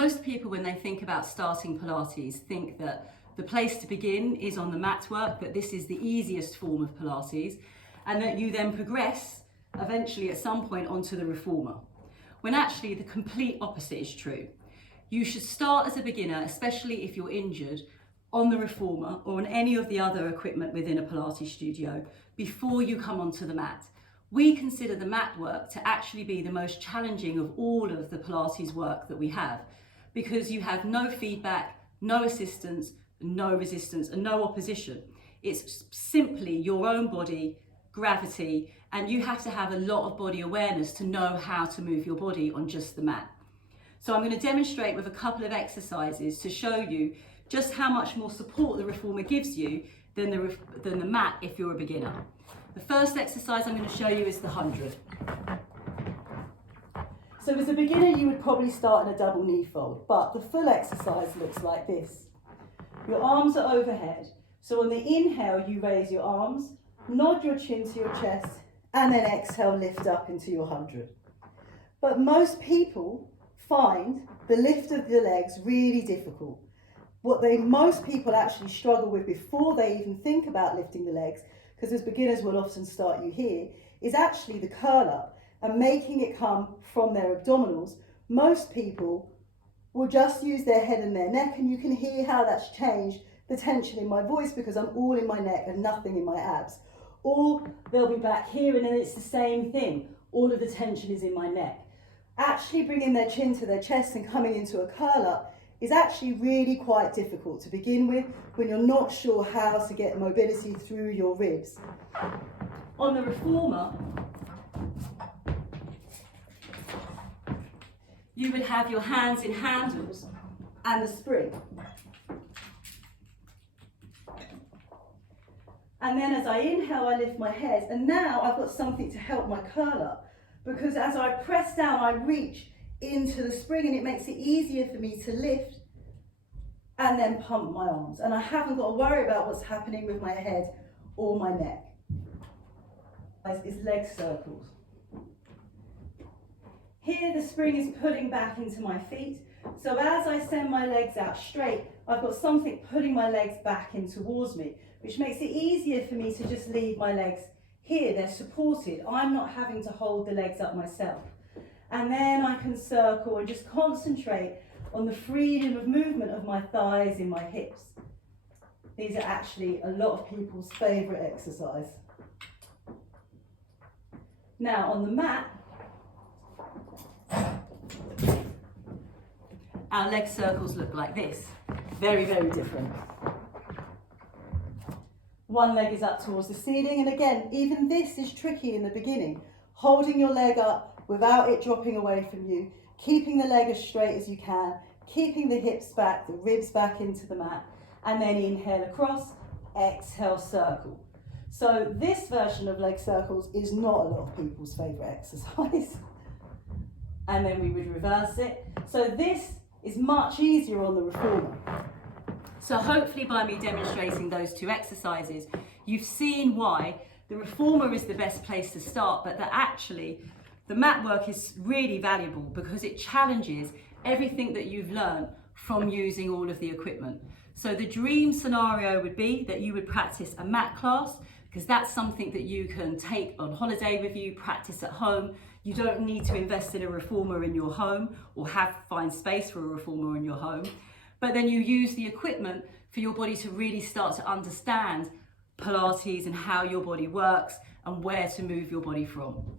Most people, when they think about starting Pilates, think that the place to begin is on the mat work, that this is the easiest form of Pilates, and that you then progress eventually at some point onto the Reformer. When actually the complete opposite is true. You should start as a beginner, especially if you're injured, on the Reformer or on any of the other equipment within a Pilates studio before you come onto the mat. We consider the mat work to actually be the most challenging of all of the Pilates work that we have, because you have no feedback, no assistance, no resistance and no opposition. It's simply your own body, gravity, and you have to have a lot of body awareness to know how to move your body on just the mat. So I'm going to demonstrate with a couple of exercises to show you just how much more support the Reformer gives you than the mat if you're a beginner. The first exercise I'm going to show you is the 100. So as a beginner you would probably start in a double knee fold, but the full exercise looks like this. Your arms are overhead, so on the inhale you raise your arms, nod your chin to your chest, and then exhale, lift up into your 100. But most people find the lift of the legs really difficult. What most people actually struggle with before they even think about lifting the legs, because as beginners will often start you here, is actually the curl up and making it come from their abdominals. Most people will just use their head and their neck, and you can hear how that's changed the tension in my voice because I'm all in my neck and nothing in my abs. Or they'll be back here and then it's the same thing. All of the tension is in my neck. Actually bringing their chin to their chest and coming into a curl up is actually really quite difficult to begin with when you're not sure how to get mobility through your ribs. On the Reformer, you would have your hands in handles and the spring. And then as I inhale, I lift my head, and now I've got something to help my curl up, because as I press down, I reach into the spring and it makes it easier for me to lift and then pump my arms. And I haven't got to worry about what's happening with my head or my neck. It's leg circles. Here the spring is pulling back into my feet. So as I send my legs out straight, I've got something pulling my legs back in towards me, which makes it easier for me to just leave my legs here. They're supported. I'm not having to hold the legs up myself. And then I can circle and just concentrate on the freedom of movement of my thighs in my hips. These are actually a lot of people's favourite exercise. Now on the mat, our leg circles look like this. Very, very different. One leg is up towards the ceiling, and again, even this is tricky in the beginning. Holding your leg up without it dropping away from you, keeping the leg as straight as you can, keeping the hips back, the ribs back into the mat, and then inhale across, exhale, circle. So this version of leg circles is not a lot of people's favourite exercise. And then we would reverse it. So this is much easier on the Reformer. So hopefully by me demonstrating those two exercises, you've seen why the Reformer is the best place to start, but that actually the mat work is really valuable because it challenges everything that you've learned from using all of the equipment. So the dream scenario would be that you would practice a mat class, because that's something that you can take on holiday with you, practice at home. You don't need to invest in a Reformer in your home or find space for a Reformer in your home. But then you use the equipment for your body to really start to understand Pilates and how your body works and where to move your body from.